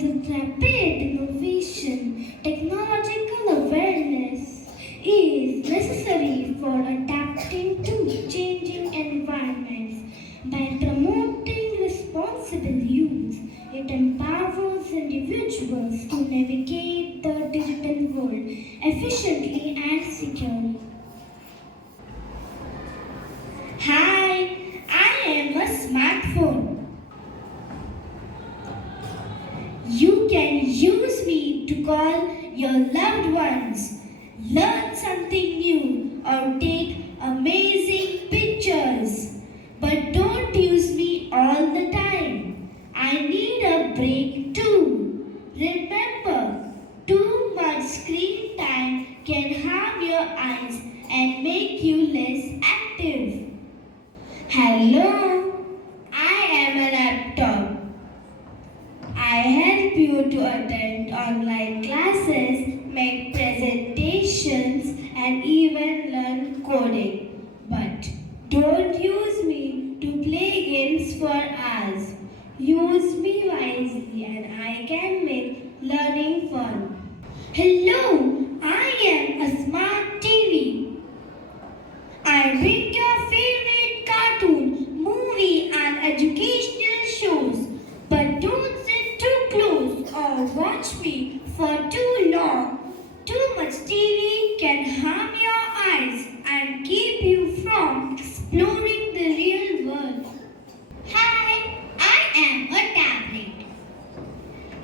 With rapid innovation, technological awareness is necessary for adapting to changing environments. By promoting responsible use, it empowers individuals to navigate the digital world efficiently and securely. Hi, I am a smartphone. You can use me to call your loved ones, learn something new, or take amazing pictures. But don't use me all the time. I need a break too. Remember, too much screen time can harm your eyes and make you less active. Hello, I am a laptop. I help you to attend online classes, make presentations, and even learn coding. But don't use me to play games for hours. Use me wisely and I can make learning fun. Hello, I am a smart TV. I bring your favorite cartoon, movie, and educational shows. But don't sit too close or watch me for too long. Too much TV can harm your eyes and keep you from exploring the real world. Hi, I am a tablet.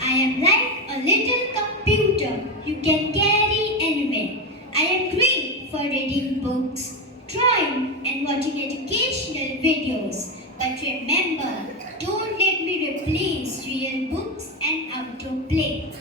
I am like a little computer you can carry anywhere. I am great for reading books, drawing, and watching educational videos. But remember, don't let me replace real books and outdoor play.